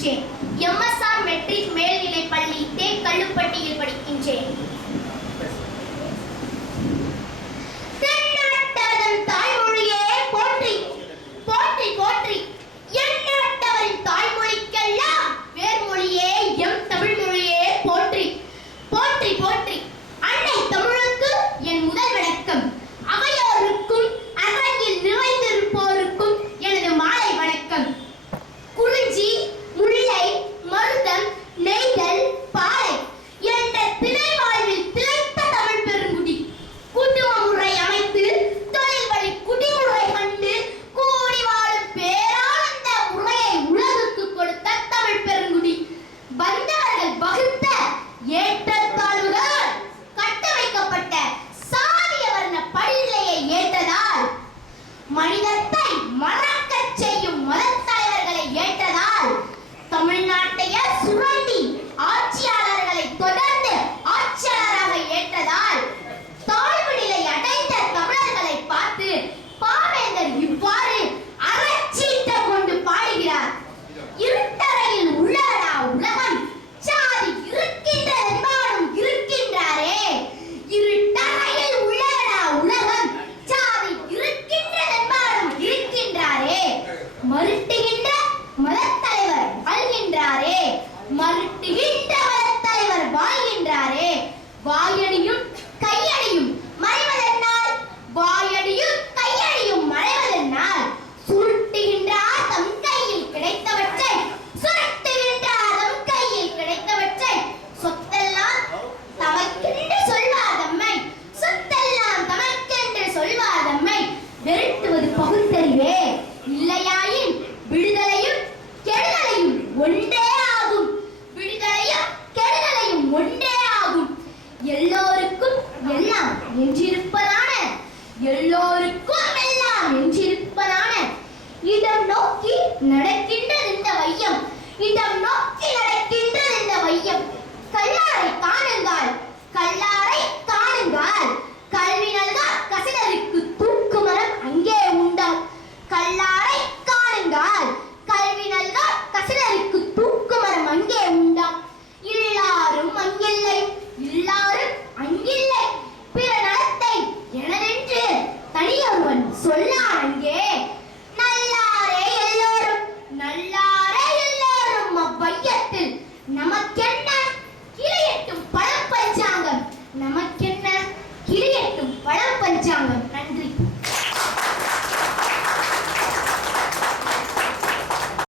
படிக்கின்றேன். MSR matric மேல்நிலை பள்ளி தே கல்லுப்பட்டியில் படிக்கின்றேன். போற்றி போற்றி. அன்னை தமிழுக்கு என் முதல் விளக்கம். மனிதத்தை மறக்கச் செய்யும் மதத்தை எல்லோருக்கும் எல்லாம் என்றிருப்பதான இடம் நோக்கி நடக்கின்ற